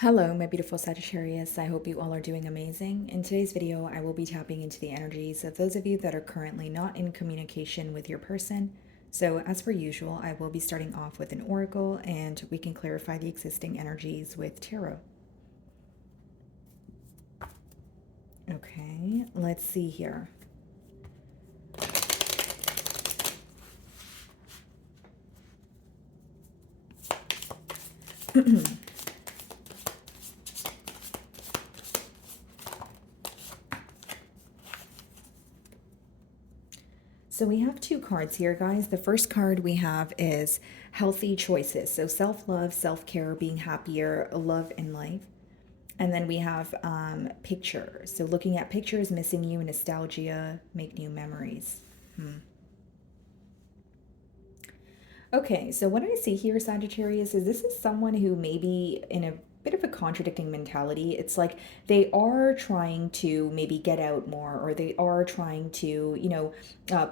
Hello, my beautiful Sagittarius. I hope you all are doing amazing. In today's video, I will be tapping into the energies of those of you that are currently not in communication with your person. So, as per usual, I will be starting off with an oracle and we can clarify the existing energies with tarot. Okay, let's see here. So we have two cards here, guys. The first card we have is healthy choices. So self-love, self-care, being happier, love in life. And then we have pictures. So looking at pictures, missing you, nostalgia, make new memories. Okay, so what I see here, Sagittarius, is this is someone who may be in a bit of a contradicting mentality. It's like they are trying to maybe get out more, or they are trying to,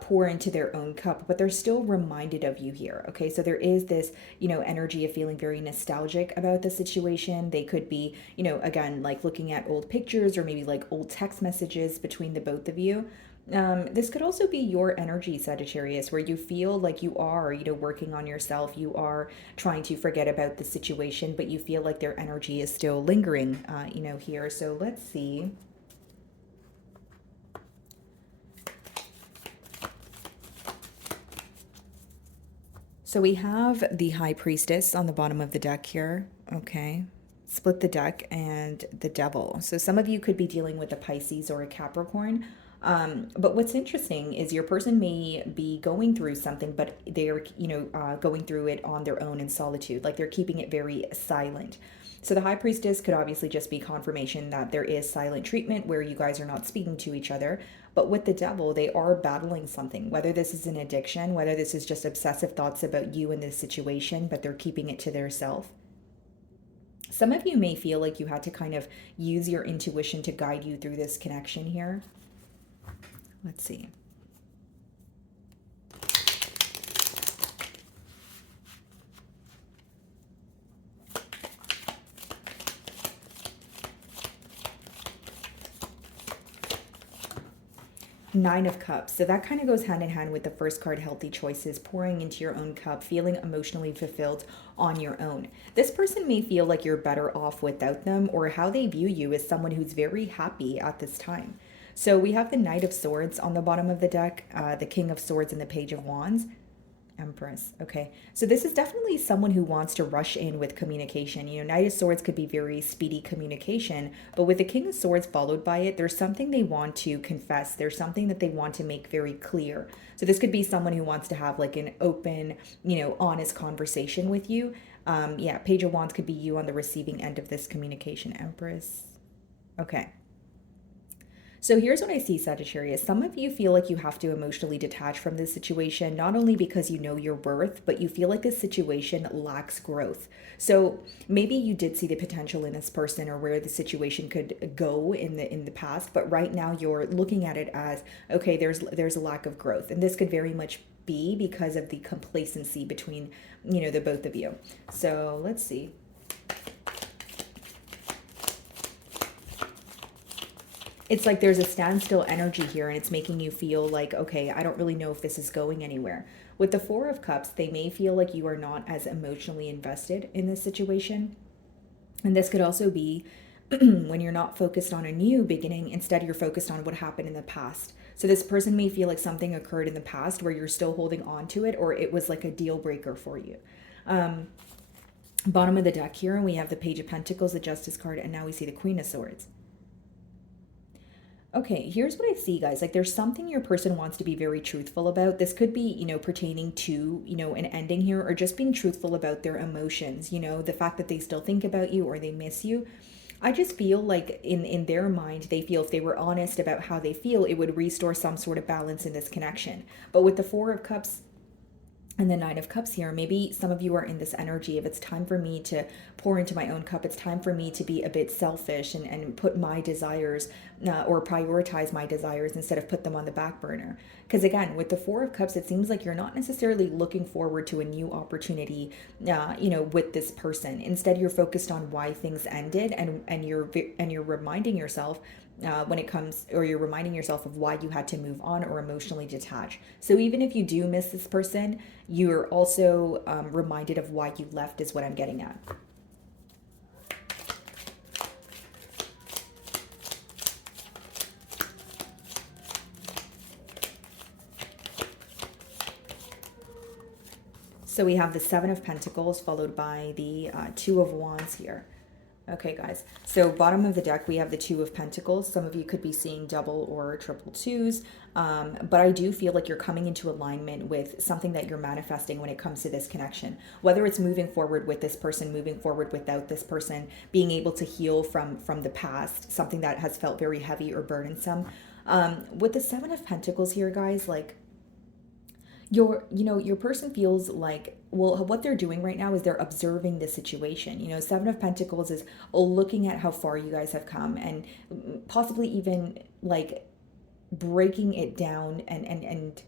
pour into their own cup, but they're still reminded of you here. Okay, so there is this, energy of feeling very nostalgic about the situation. They could be, again, like looking at old pictures or maybe like old text messages between the both of you. This could also be your energy, Sagittarius, where you feel like you are, working on yourself. You are trying to forget about the situation, but you feel like their energy is still lingering, here. So let's see. So we have the High Priestess on the bottom of the deck here. Okay. Split the deck and the Devil. So some of you could be dealing with a Pisces or a Capricorn. But what's interesting is your person may be going through something, but they're, going through it on their own in solitude. Like they're keeping it very silent. So the High Priestess could obviously just be confirmation that there is silent treatment where you guys are not speaking to each other. But with the Devil, they are battling something, whether this is an addiction, whether this is just obsessive thoughts about you in this situation, but they're keeping it to their self. Some of you may feel like you had to kind of use your intuition to guide you through this connection here. Let's see. Nine of Cups. So that kind of goes hand in hand with the first card, healthy choices, pouring into your own cup, feeling emotionally fulfilled on your own. This person may feel like you're better off without them, or how they view you as someone who's very happy at this time. So we have the Knight of Swords on the bottom of the deck, the King of Swords, and the Page of Wands. Empress. Okay. So this is definitely someone who wants to rush in with communication. Knight of Swords could be very speedy communication, but with the King of Swords followed by it, there's something they want to confess. There's something that they want to make very clear. So this could be someone who wants to have like an open, honest conversation with you. Yeah, Page of Wands could be you on the receiving end of this communication. Empress. Okay. So here's what I see, Sagittarius. Some of you feel like you have to emotionally detach from this situation, not only because you know your worth, but you feel like this situation lacks growth. So maybe you did see the potential in this person or where the situation could go in the past, but right now you're looking at it as, okay, there's a lack of growth. And this could very much be because of the complacency between, the both of you. So let's see. It's like there's a standstill energy here and it's making you feel like, okay, I don't really know if this is going anywhere. With the Four of Cups, they may feel like you are not as emotionally invested in this situation. And this could also be when you're not focused on a new beginning, instead you're focused on what happened in the past. So this person may feel like something occurred in the past where you're still holding on to it, or it was like a deal breaker for you. Bottom of the deck here, and we have the Page of Pentacles, the Justice card, and now we see the Queen of Swords. Okay, here's what I see, guys. Like there's something your person wants to be very truthful about. This could be, pertaining to, an ending here, or just being truthful about their emotions, the fact that they still think about you or they miss you. I just feel like in their mind, they feel if they were honest about how they feel, it would restore some sort of balance in this connection. But with the Four of Cups, And the Nine of Cups here, maybe some of you are in this energy of it's time for me to pour into my own cup. It's time for me to be a bit selfish and put my desires or prioritize my desires instead of put them on the back burner. Because again, with the Four of Cups, it seems like you're not necessarily looking forward to a new opportunity, with this person. Instead, you're focused on why things ended, and you're reminding yourself when it comes, or you're reminding yourself of why you had to move on or emotionally detach. So even if you do miss this person, you're also reminded of why you left, is what I'm getting at. So we have the Seven of Pentacles followed by the Two of Wands here. Okay, guys. So bottom of the deck, we have the Two of Pentacles. Some of you could be seeing double or triple twos. But I do feel like you're coming into alignment with something that you're manifesting when it comes to this connection. Whether it's moving forward with this person, moving forward without this person, being able to heal from the past, something that has felt very heavy or burdensome. With the Seven of Pentacles here, guys, like, your person feels like, well, what they're doing right now is they're observing the situation. Seven of Pentacles is looking at how far you guys have come, and possibly even like breaking it down and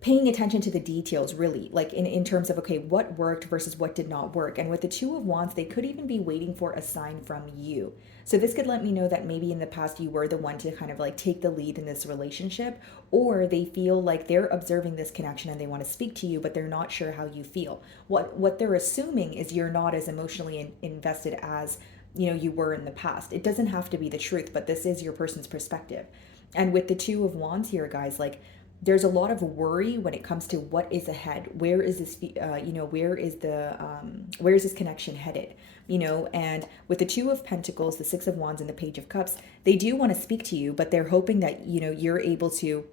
paying attention to the details, really, like in terms of, okay, what worked versus what did not work. And with the Two of Wands, they could even be waiting for a sign from you. So this could let me know that maybe in the past you were the one to kind of like take the lead in this relationship, or they feel like they're observing this connection and they want to speak to you, but they're not sure how you feel. What they're assuming is you're not as emotionally invested as you were in the past. It doesn't have to be the truth, but this is your person's perspective. And with the Two of Wands here, guys, like, there's a lot of worry when it comes to what is ahead. Where is this, where is this connection headed? And with the Two of Pentacles, the Six of Wands, and the Page of Cups, they do want to speak to you, but they're hoping that, you're able to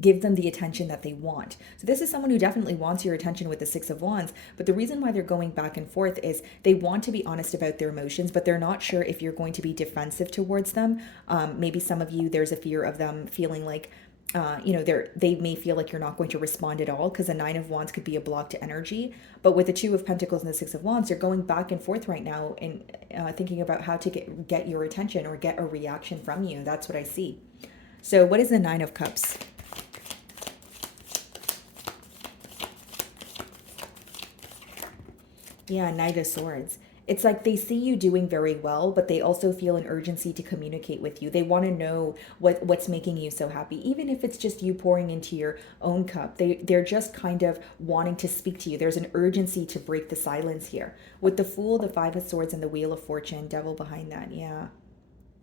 give them the attention that they want. So this is someone who definitely wants your attention with the Six of Wands, but the reason why they're going back and forth is they want to be honest about their emotions, but they're not sure if you're going to be defensive towards them. Maybe some of you, there's a fear of them feeling like, they may feel like you're not going to respond at all, because a Nine of Wands could be a block to energy. But with the Two of Pentacles and the Six of Wands, you're going back and forth right now and thinking about how to get your attention or get a reaction from you. That's what I see. So what is the Nine of Cups? Yeah, Knight of Swords. It's like they see you doing very well, but they also feel an urgency to communicate with you. They want to know what's making you so happy, even if it's just you pouring into your own cup. They're just kind of wanting to speak to you. There's an urgency to break the silence here. With the Fool, the Five of Swords, and the Wheel of Fortune, Devil behind that. Yeah.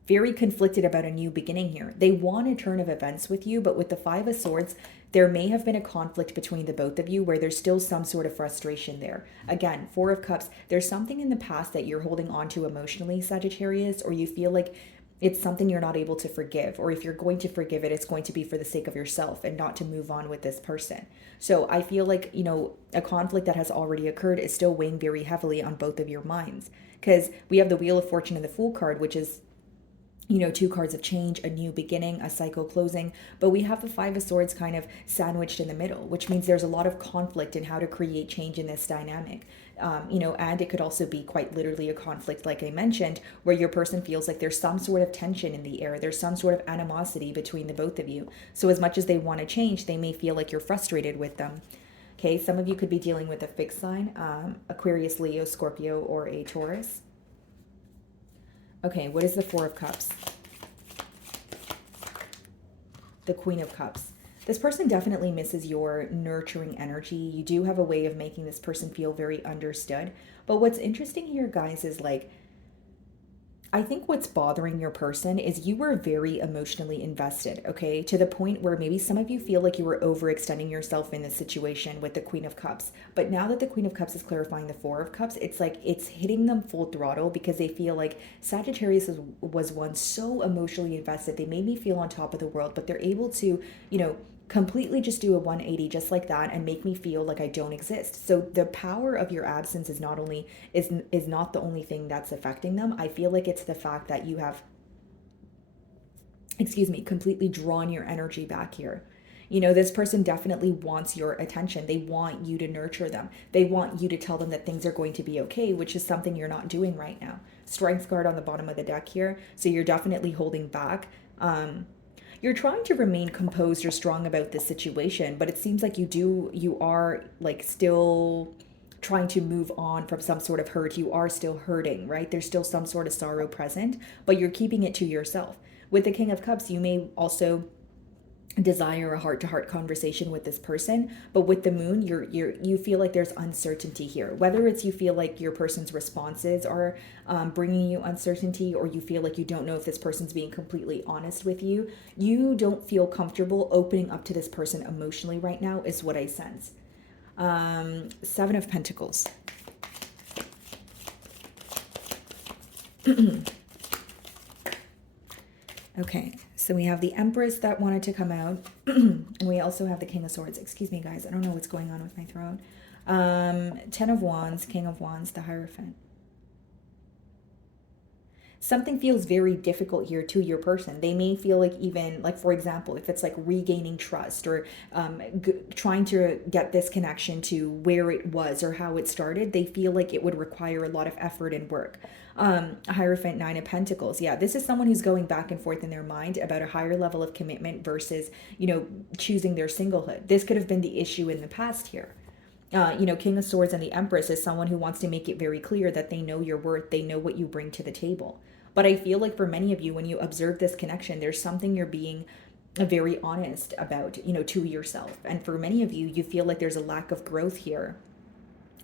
Very conflicted about a new beginning here. They want a turn of events with you, but with the Five of Swords, there may have been a conflict between the both of you where there's still some sort of frustration there. Again, Four of Cups, there's something in the past that you're holding on to emotionally, Sagittarius, or you feel like it's something you're not able to forgive, or if you're going to forgive it, it's going to be for the sake of yourself and not to move on with this person. So I feel like, a conflict that has already occurred is still weighing very heavily on both of your minds, because we have the Wheel of Fortune and the Fool card, which is two cards of change, a new beginning, a cycle closing. But we have the Five of Swords kind of sandwiched in the middle, which means there's a lot of conflict in how to create change in this dynamic. And it could also be quite literally a conflict, like I mentioned, where your person feels like there's some sort of tension in the air. There's some sort of animosity between the both of you. So as much as they want to change, they may feel like you're frustrated with them. Okay, some of you could be dealing with a fixed sign, Aquarius, Leo, Scorpio, or a Taurus. Okay, what is the Four of Cups? The Queen of Cups. This person definitely misses your nurturing energy. You do have a way of making this person feel very understood. But what's interesting here, guys, is like, I think what's bothering your person is you were very emotionally invested, okay? To the point where maybe some of you feel like you were overextending yourself in this situation with the Queen of Cups. But now that the Queen of Cups is clarifying the Four of Cups, it's like it's hitting them full throttle, because they feel like Sagittarius was once so emotionally invested. They made me feel on top of the world, but they're able to, completely just do a 180 just like that and make me feel like I don't exist. So the power of your absence is not the only thing that's affecting them. I feel like it's the fact that you have completely drawn your energy back here. You know, this person definitely wants your attention. They want you to nurture them. They want you to tell them that things are going to be okay, which is something you're not doing right now. Strength card on the bottom of the deck here. So you're definitely holding back. You're trying to remain composed or strong about this situation, but it seems like you are like still trying to move on from some sort of hurt. You are still hurting, right? There's still some sort of sorrow present, but you're keeping it to yourself. With the King of Cups, you may also desire a heart-to-heart conversation with this person, but with the moon, you feel like there's uncertainty here, whether it's you feel like your person's responses are bringing you uncertainty, or you feel like you don't know if this person's being completely honest with you. You don't feel comfortable opening up to this person emotionally right now is what I sense. Seven of Pentacles. Okay, so we have the Empress that wanted to come out, and we also have the King of Swords. Excuse me, guys, I don't know what's going on with my throat. Ten of Wands, King of Wands, the Hierophant. Something feels very difficult here to your person. They may feel like, even like, for example, if it's like regaining trust, or trying to get this connection to where it was or how it started, they feel like it would require a lot of effort and work. Hierophant, Nine of Pentacles. Yeah, this is someone who's going back and forth in their mind about a higher level of commitment versus, you know, choosing their singlehood. This could have been the issue in the past here. You know, King of Swords and the Empress is someone who wants to make it very clear that they know your worth, they know what you bring to the table. But I feel like for many of you, when you observe this connection, there's something you're being very honest about, you know, to yourself. And for many of you, you feel like there's a lack of growth here.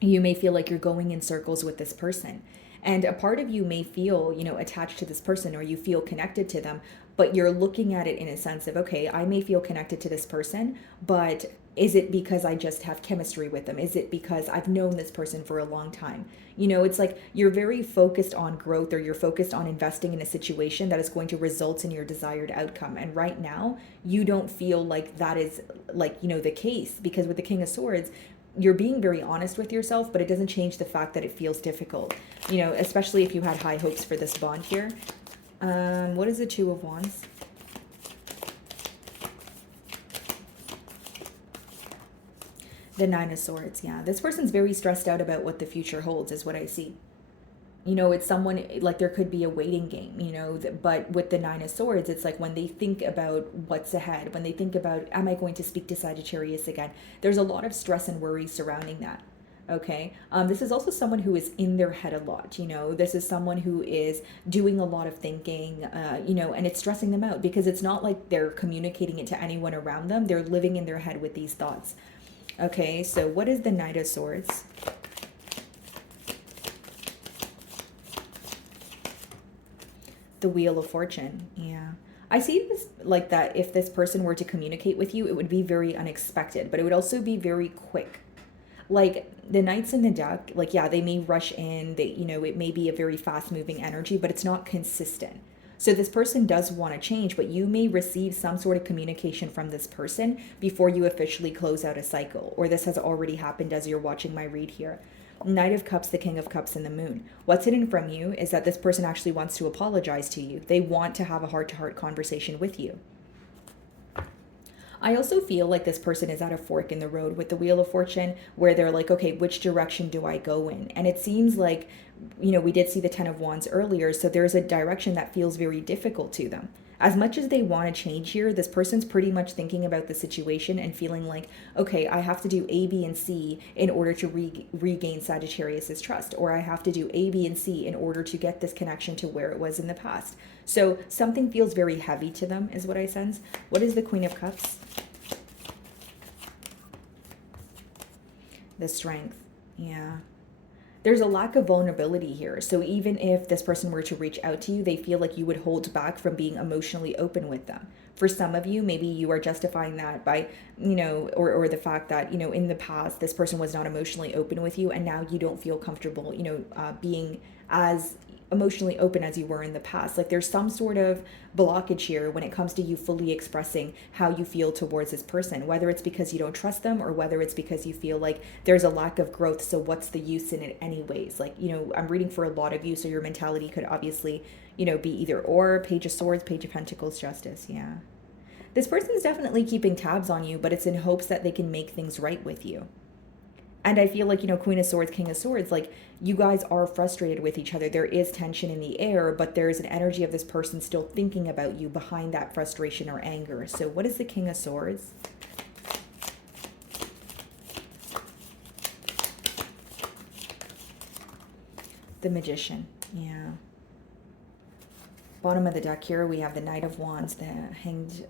You may feel like you're going in circles with this person. And a part of you may feel, you know, attached to this person, or you feel connected to them, but you're looking at it in a sense of, okay, I may feel connected to this person, but is it because I just have chemistry with them? Is it because I've known this person for a long time? You know, it's like you're very focused on growth, or you're focused on investing in a situation that is going to result in your desired outcome. And right now, you don't feel like that is, like, you know, the case, because with the King of Swords, you're being very honest with yourself, but it doesn't change the fact that it feels difficult, you know, especially if you had high hopes for this bond here. What is the Two of Wands? The Nine of Swords. Yeah, this person's very stressed out about what the future holds, is what I see. You know, it's someone, like, there could be a waiting game, you know, but with the Nine of Swords, it's like when they think about what's ahead, when they think about, am I going to speak to Sagittarius again? There's a lot of stress and worry surrounding that. Okay. This is also someone who is in their head a lot. You know, this is someone who is doing a lot of thinking, you know, and it's stressing them out, because it's not like they're communicating it to anyone around them. They're living in their head with these thoughts. Okay. So what is the Knight of Swords? The Wheel of Fortune. Yeah. I see this like that if this person were to communicate with you, it would be very unexpected, but it would also be very quick. Like the knights in the deck, like, yeah, they may rush in, they, you know, it may be a very fast moving energy, but it's not consistent. So this person does want to change, but you may receive some sort of communication from this person before you officially close out a cycle, or this has already happened as you're watching my read here. Knight of Cups, the King of Cups, and the Moon. What's hidden from you is that this person actually wants to apologize to you. They want to have a heart-to-heart conversation with you. I also feel like this person is at a fork in the road with the Wheel of Fortune, where they're like, okay, which direction do I go in? And it seems like, you know, we did see the Ten of Wands earlier, so there's a direction that feels very difficult to them. As much as they want to change here, this person's pretty much thinking about the situation and feeling like, okay, I have to do A, B, and C in order to regain Sagittarius's trust, or I have to do A, B, and C in order to get this connection to where it was in the past. So something feels very heavy to them is what I sense. What is the Queen of Cups? The Strength. Yeah. There's a lack of vulnerability here. So even if this person were to reach out to you, they feel like you would hold back from being emotionally open with them. For some of you, maybe you are justifying that by, you know, or the fact that, you know, in the past, this person was not emotionally open with you, and now you don't feel comfortable, you know, being as emotionally open as you were in the past. Like there's some sort of blockage here when it comes to you fully expressing how you feel towards this person, whether it's because you don't trust them or whether it's because you feel like there's a lack of growth. So what's the use in it anyways? Like, you know, I'm reading for a lot of you, so your mentality could obviously, you know, be either or. Page of Swords, Page of Pentacles, Justice. Yeah. This person's definitely keeping tabs on you, but it's in hopes that they can make things right with you. And I feel like, Queen of Swords, King of Swords, like you guys are frustrated with each other. There is tension in the air, but there's an energy of this person still thinking about you behind that frustration or anger. So what is the King of Swords? The Magician. Yeah. Bottom of the deck here, we have the Knight of Wands, the Hanged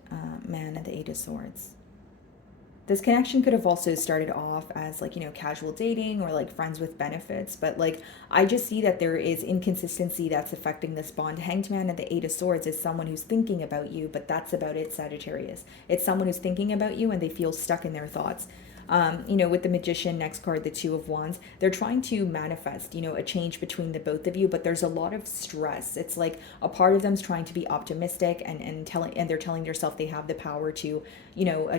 Man, and the Eight of Swords. This connection could have also started off as like, casual dating or like friends with benefits. But like, I just see that there is inconsistency that's affecting this bond. Hanged Man and the Eight of Swords is someone who's thinking about you, but that's about it, Sagittarius. It's someone who's thinking about you and they feel stuck in their thoughts. With the Magician, next card, the Two of Wands, they're trying to manifest, a change between the both of you, but there's a lot of stress. It's like a part of them's trying to be optimistic and they're telling themselves they have the power to,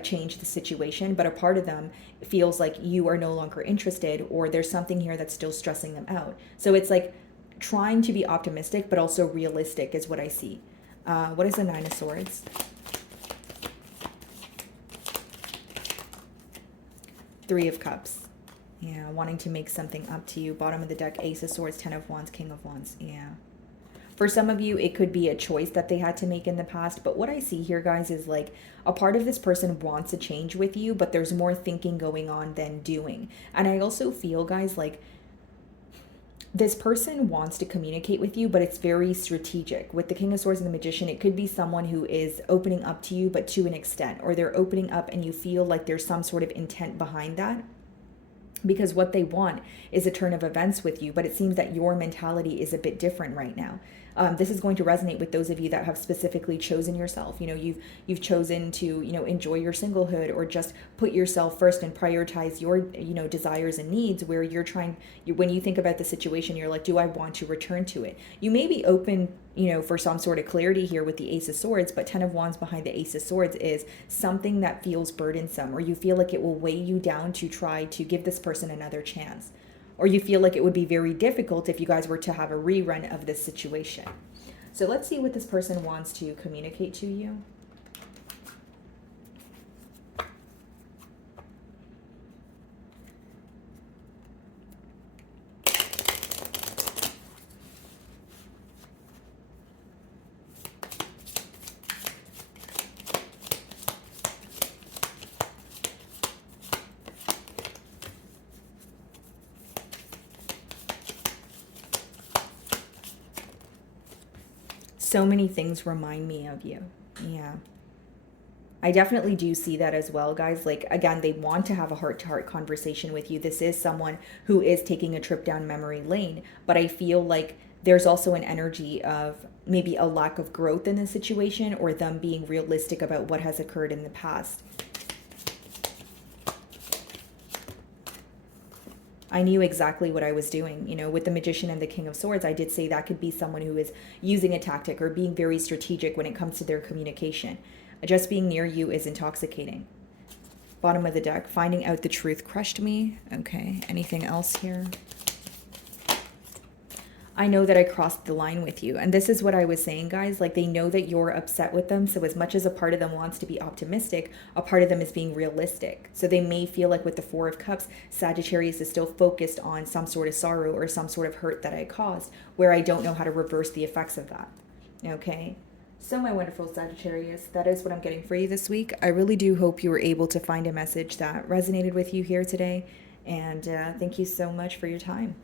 change the situation, but a part of them feels like you are no longer interested, or there's something here that's still stressing them out. So it's like trying to be optimistic, but also realistic is what I see. What is the Nine of Swords? Three of Cups. Yeah, wanting to make something up to you. Bottom of the deck, Ace of Swords, Ten of Wands, King of Wands. Yeah. For some of you, it could be a choice that they had to make in the past. But what I see here, guys, is like a part of this person wants a change with you, but there's more thinking going on than doing. And I also feel, guys, like this person wants to communicate with you, but it's very strategic. With the King of Swords and the Magician, it could be someone who is opening up to you, but to an extent, or they're opening up and you feel like there's some sort of intent behind that, because what they want is a turn of events with you, but it seems that your mentality is a bit different right now. This is going to resonate with those of you that have specifically chosen yourself. You've chosen to, enjoy your singlehood, or just put yourself first and prioritize your, desires and needs, where when you think about the situation, you're like, do I want to return to it? You may be open, for some sort of clarity here with the Ace of Swords, but Ten of Wands behind the Ace of Swords is something that feels burdensome, or you feel like it will weigh you down to try to give this person another chance. Or you feel like it would be very difficult if you guys were to have a rerun of this situation. So let's see what this person wants to communicate to you. So many things remind me of you. Yeah. I definitely do see that as well, guys. Like, again, they want to have a heart-to-heart conversation with you. This is someone who is taking a trip down memory lane, but I feel like there's also an energy of maybe a lack of growth in the situation, or them being realistic about what has occurred in the past. I knew exactly what I was doing. With the Magician and the King of Swords, I did say that could be someone who is using a tactic or being very strategic when it comes to their communication. Just being near you is intoxicating. Bottom of the deck, finding out the truth crushed me. Okay, anything else here? I know that I crossed the line with you. And this is what I was saying, guys. Like, they know that you're upset with them. So as much as a part of them wants to be optimistic, a part of them is being realistic. So they may feel like with the Four of Cups, Sagittarius is still focused on some sort of sorrow or some sort of hurt that I caused, where I don't know how to reverse the effects of that. Okay? So my wonderful Sagittarius, that is what I'm getting for you this week. I really do hope you were able to find a message that resonated with you here today. And thank you so much for your time.